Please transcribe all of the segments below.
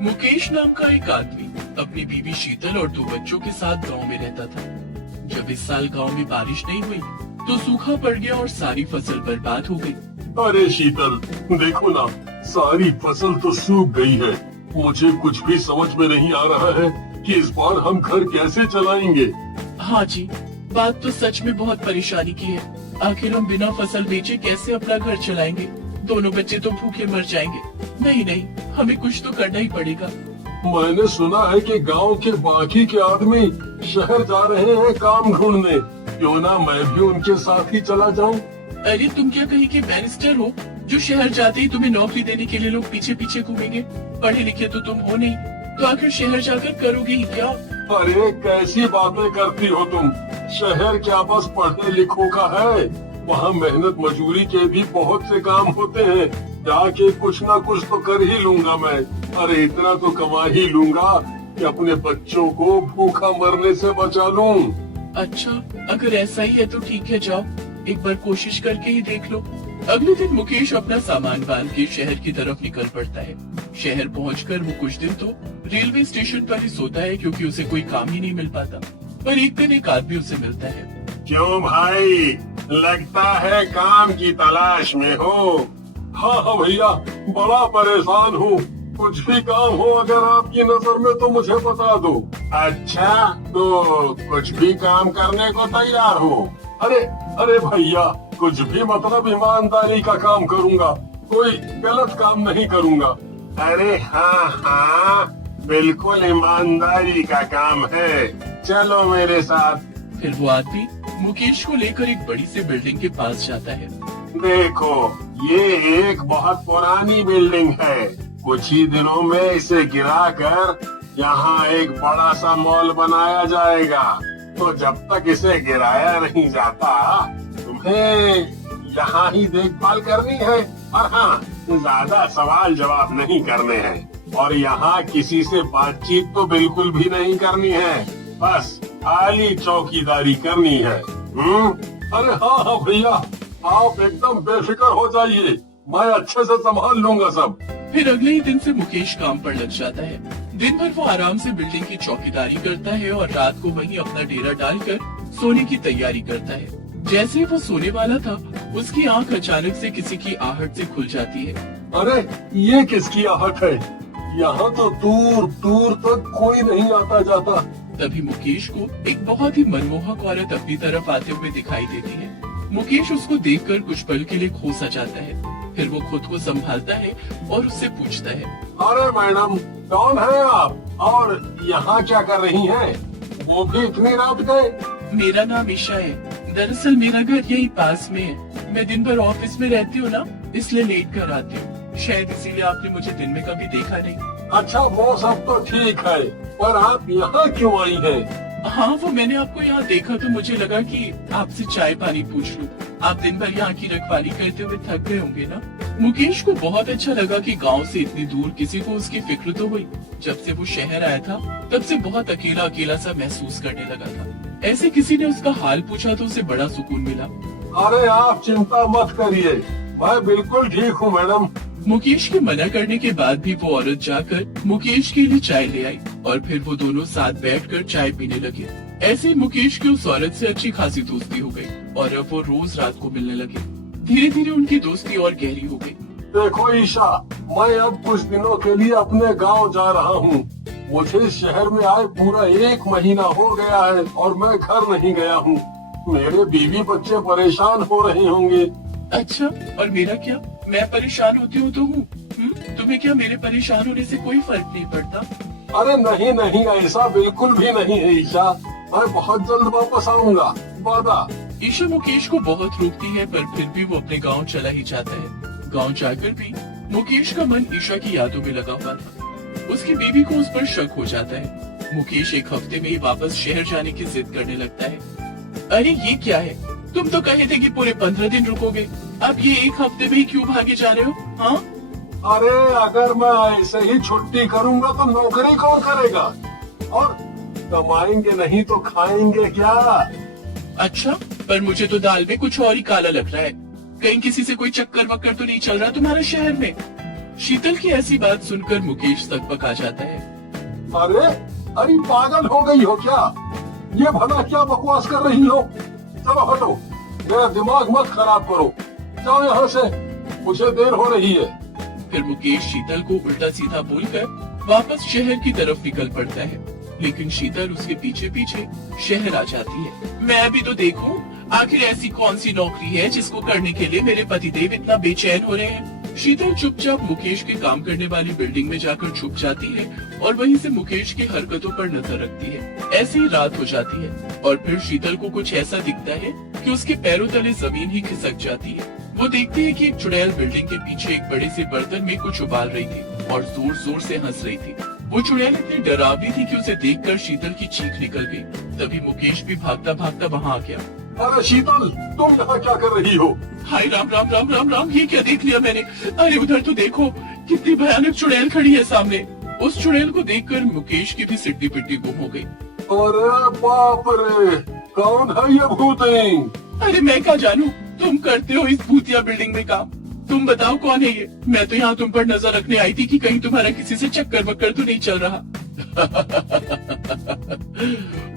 मुकेश नाम का एक आदमी अपनी बीवी शीतल और 2 बच्चों के साथ गांव में रहता था। जब इस साल गांव में बारिश नहीं हुई तो सूखा पड़ गया और सारी फसल बर्बाद हो गई। अरे शीतल, देखो ना, सारी फसल तो सूख गई है। मुझे कुछ भी समझ में नहीं आ रहा है कि इस बार हम घर कैसे चलाएंगे। हाँ जी, बात तो सच में बहुत परेशानी की है। आखिर हम बिना फसल बेचे कैसे अपना घर चलाएंगे? दोनों बच्चे तो भूखे मर जाएंगे। नहीं नहीं, हमें कुछ तो करना ही पड़ेगा। मैंने सुना है कि गांव के बाकी के आदमी शहर जा रहे हैं काम ढूंढने। क्यों ना मैं भी उनके साथ ही चला जाऊं? अरे तुम क्या कहीं के बैरिस्टर हो जो शहर जाते ही तुम्हें नौकरी देने के लिए लोग पीछे पीछे घूमेंगे? पढ़े लिखे तो तुम हो नहीं, तो आखिर शहर जाकर करोगे ही क्या? अरे कैसी बातें करती हो तुम? शहर क्या बस पढ़ने लिखों का है? वहाँ मेहनत मजूरी के भी बहुत से काम होते हैं। जाके कुछ ना कुछ तो कर ही लूंगा मैं। अरे इतना तो कमा ही लूंगा कि अपने बच्चों को भूखा मरने से बचा लूं। अच्छा, अगर ऐसा ही है तो ठीक है, जाओ एक बार कोशिश करके ही देख लो। अगले दिन मुकेश अपना सामान बांध के शहर की तरफ निकल पड़ता है। शहर पहुंचकर वो कुछ दिन तो रेलवे स्टेशन पर ही सोता है क्योंकि उसे कोई काम ही नहीं मिल पाता। पर एक दिन एक आदमी उसे मिलता है। क्यों भाई, लगता है काम की तलाश में हो? हाँ भैया, बड़ा परेशान हूँ। कुछ भी काम हो अगर आपकी नजर में तो मुझे बता दो। अच्छा, तो कुछ भी काम करने को तैयार हो? अरे अरे भैया, कुछ भी मतलब ईमानदारी का काम करूँगा, कोई गलत काम नहीं करूँगा। अरे हाँ हाँ, बिल्कुल ईमानदारी का काम है, चलो मेरे साथ। फिर वो आदमी मुकेश को लेकर एक बड़ी सी बिल्डिंग के पास जाता है। देखो, ये एक बहुत पुरानी बिल्डिंग है। कुछ ही दिनों में इसे गिराकर यहाँ एक बड़ा सा मॉल बनाया जाएगा। तो जब तक इसे गिराया नहीं जाता, तुम्हें यहाँ ही देखभाल करनी है। और हाँ, ज्यादा सवाल जवाब नहीं करने हैं। और यहाँ किसी से बातचीत तो बिल्कुल भी नहीं करनी है। बस खाली चौकीदारी करनी है। अरे हाँ हाँ भैया, आप एकदम बेफिक्र हो जाइए, मैं अच्छे से संभाल लूंगा सब। फिर अगले ही दिन से मुकेश काम पर लग जाता है। दिन भर वो आराम से बिल्डिंग की चौकीदारी करता है और रात को वहीं अपना डेरा डालकर सोने की तैयारी करता है। जैसे ही वो सोने वाला था, उसकी आंख अचानक से किसी की आहट से खुल जाती है। अरे ये किसकी आहट है? यहाँ तो दूर दूर तक कोई नहीं आता जाता। तभी मुकेश को एक बहुत ही मनमोहक औरत अपनी तरफ आते हुए दिखाई देती है। मुकेश उसको देखकर कुछ पल के लिए खो सा जाता है। फिर वो खुद को संभालता है और उससे पूछता है, अरे मैडम, कौन है आप और यहाँ क्या कर रही हैं? वो भी इतनी रात गए? मेरा नाम ईशा है। दरअसल मेरा घर यही पास में है। मैं दिन भर ऑफिस में रहती हूँ ना, इसलिए लेट कर आती हूँ। शायद इसीलिए आपने मुझे दिन में कभी देखा नहीं। अच्छा, वो सब तो ठीक है, पर आप यहाँ क्यों आई हैं? हाँ, वो मैंने आपको यहाँ देखा तो मुझे लगा कि आपसे चाय पानी पूछ लूं। आप दिन भर यहाँ की रखवाली करते हुए थक गए होंगे ना। मुकेश को बहुत अच्छा लगा कि गांव से इतनी दूर किसी को उसकी फिक्र तो हुई। जब से वो शहर आया था तब से बहुत अकेला अकेला सा महसूस करने लगा था। ऐसे किसी ने उसका हाल पूछा तो उसे बड़ा सुकून मिला। अरे आप चिंता मत करिए, मैं बिल्कुल ठीक हूँ मैडम। मुकेश के मना करने के बाद भी वो औरत जाकर मुकेश के लिए चाय ले आई और फिर वो दोनों साथ बैठकर चाय पीने लगे। ऐसे ही मुकेश की उस औरत से अच्छी खासी दोस्ती हो गई और अब वो रोज रात को मिलने लगे। धीरे धीरे उनकी दोस्ती और गहरी हो गई। देखो ईशा, मैं अब कुछ दिनों के लिए अपने गांव जा रहा हूँ। मुझे शहर में आए पूरा 1 महीना हो गया है और मैं घर नहीं गया हूँ। मेरे बीवी बच्चे परेशान हो रहे होंगे। अच्छा, और मेरा क्या? मैं परेशान होती हूँ तो हूँ। तुम्हें क्या मेरे परेशान होने से कोई फर्क नहीं पड़ता? अरे नहीं नहीं, ऐसा बिल्कुल भी नहीं है ईशा। मैं बहुत जल्द वापस आऊंगा, वादा। ईशा मुकेश को बहुत रोकती है, पर फिर भी वो अपने गांव चला ही जाता है। गांव जाकर भी मुकेश का मन ईशा की यादों में लगा हुआ था। उसकी बीवी को उस पर शक हो जाता है। मुकेश एक हफ्ते में ही वापस शहर जाने की जिद करने लगता है। अरे ये क्या है? तुम तो कहे थे कि पूरे 15 दिन रुकोगे, अब ये 1 हफ्ते में ही क्यों भागे जा रहे हो? हाँ, अरे अगर मैं ऐसे ही छुट्टी करूंगा तो नौकरी कौन करेगा? और कमाएंगे नहीं तो खाएंगे क्या? अच्छा, पर मुझे तो दाल में कुछ और ही काला लग रहा है। कहीं किसी से कोई चक्कर वक्कर तो नहीं चल रहा तुम्हारे शहर में? शीतल की ऐसी बात सुनकर मुकेश सकपक आ जाता है। अरे अरे पागल हो गई हो क्या? ये भला क्या बकवास कर रही हो? चलो हटो, मेरा दिमाग मत खराब करो। जाओ यहाँ से, मुझे देर हो रही है। फिर मुकेश शीतल को उल्टा सीधा बोलकर वापस शहर की तरफ निकल पड़ता है, लेकिन शीतल उसके पीछे पीछे शहर आ जाती है। मैं भी तो देखूं, आखिर ऐसी कौन सी नौकरी है जिसको करने के लिए मेरे पतिदेव इतना बेचैन हो रहे हैं। शीतल चुपचाप मुकेश के काम करने वाली बिल्डिंग में जाकर छुप जाती है और वहीं से मुकेश की हरकतों पर नजर रखती है। ऐसे ही रात हो जाती है और फिर शीतल को कुछ ऐसा दिखता है कि उसके पैरों तले जमीन ही खिसक जाती है। वो देखती है कि एक चुड़ैल बिल्डिंग के पीछे एक बड़े से बर्तन में कुछ उबाल रही थी और जोर जोर से हंस रही थी। वो चुड़ैल इतनी डरावनी थी कि उसे देखकर शीतल की चीख निकल गई। तभी मुकेश भी भागता भागता वहाँ आ गया। अरे शीतल, तुम यहाँ क्या कर रही हो? हाय राम राम राम राम राम, ये क्या देख लिया मैंने? अरे उधर तो देखो, कितनी भयानक चुड़ैल खड़ी है सामने। उस चुड़ैल को देखकर मुकेश की भी सिड्डी पिड्डी गुम हो गई। अरे बाप रे, कौन है ये भूतिंग? अरे मैं क्या जानू, तुम करते हो इस भूतिया बिल्डिंग में काम। तुम बताओ कौन है ये? मैं तो यहाँ तुम पर नजर रखने आई थी कि कहीं तुम्हारा किसी से चक्कर वक्कर तो नहीं चल रहा।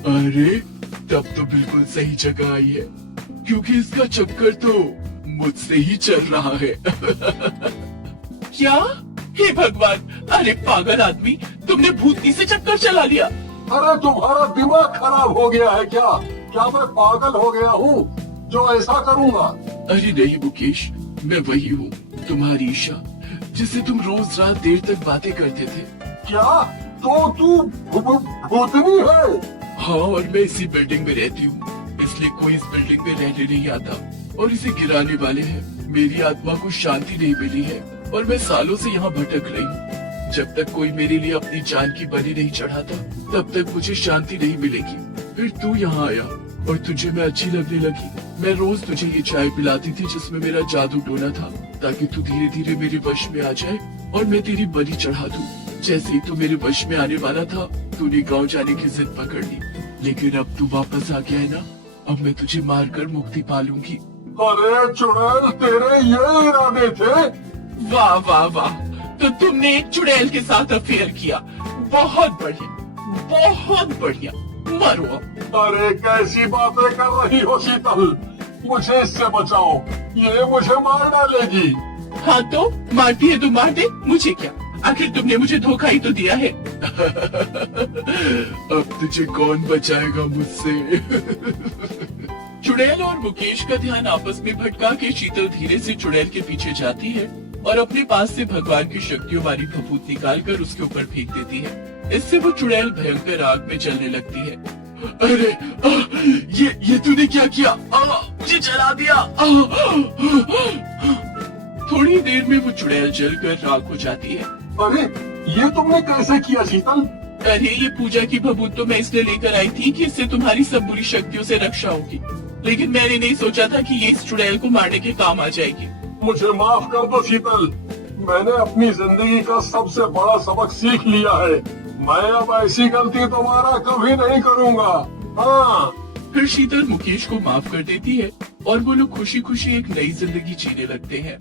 अरे तब तो बिल्कुल सही जगह आई है, क्योंकि इसका चक्कर तो मुझसे ही चल रहा है। क्या? हे भगवान, अरे पागल आदमी, तुमने भूतनी से चक्कर चला लिया। अरे तुम्हारा दिमाग खराब हो गया है क्या? क्या मैं पागल हो गया हूँ जो ऐसा करूँगा? अरे नहीं मुकेश, मैं वही हूँ, तुम्हारी ईशा, जिससे तुम रोज रात देर तक बातें करते थे। क्या? तो तू भूतनी है? हाँ, और मैं इसी बिल्डिंग में रहती हूँ, इसलिए कोई इस बिल्डिंग में रहने नहीं आता और इसे गिराने वाले हैं। मेरी आत्मा को शांति नहीं मिली है और मैं सालों से यहाँ भटक रही हूँ। जब तक कोई मेरे लिए अपनी जान की बलि नहीं चढ़ाता, तब तक मुझे शांति नहीं मिलेगी। फिर तू यहाँ आया और तुझे मैं अच्छी लगने लगी। मैं रोज तुझे ये चाय पिलाती थी जिसमें मेरा जादू टोना था, ताकि तू धीरे धीरे मेरे वश में आ जाए और मैं तेरी बलि चढ़ा दूं। जैसे ही तू मेरे वश में आने वाला था, तूने गांव जाने की जिद पकड़ ली, लेकिन अब तू वापस आ गया है ना, अब मैं तुझे मारकर मुक्ति पालूंगी। अरे चुड़ैल, तेरे ये इरादे थे? वाह वाह वाह, तो तुमने एक चुड़ैल के साथ अफेयर किया। बहुत बढ़िया, बहुत बढ़िया, मरो अब। अरे कैसी बातें कर रही हो शीतल, मुझे इससे बचाओ, ये मुझे मार डालेगी। हाँ तो मारती है तो मार दे, मुझे क्या, आखिर तुमने मुझे धोखा ही तो दिया है। अब तुझे कौन बचाएगा मुझसे? चुड़ैल और मुकेश का ध्यान आपस में भटका के शीतल धीरे से चुड़ैल के पीछे जाती है और अपने पास से भगवान की शक्तियों वाली भभूत निकालकर उसके ऊपर फेंक देती है। इससे वो चुड़ैल भयंकर आग में जलने लगती है। अरे ये तूने क्या किया? मुझे जला दिया। थोड़ी देर में वो चुड़ैल जलकर राख हो जाती है। अरे ये तुमने कैसे किया शीतल? अरे ये पूजा की भभूत तो मैं इसलिए लेकर आई थी कि इससे तुम्हारी सब बुरी शक्तियों से रक्षा होगी, लेकिन मैंने नहीं सोचा था कि ये इस चुड़ैल को मारने के काम आ जाएगी। मुझे माफ कर दो शीतल, मैंने अपनी जिंदगी का सबसे बड़ा सबक सीख लिया है। मैं अब ऐसी गलती दोबारा कभी नहीं करूँगा। हाँ। फिर शीतल मुकेश को माफ कर देती है और वो लोग खुशी खुशी एक नई जिंदगी जीने लगते हैं।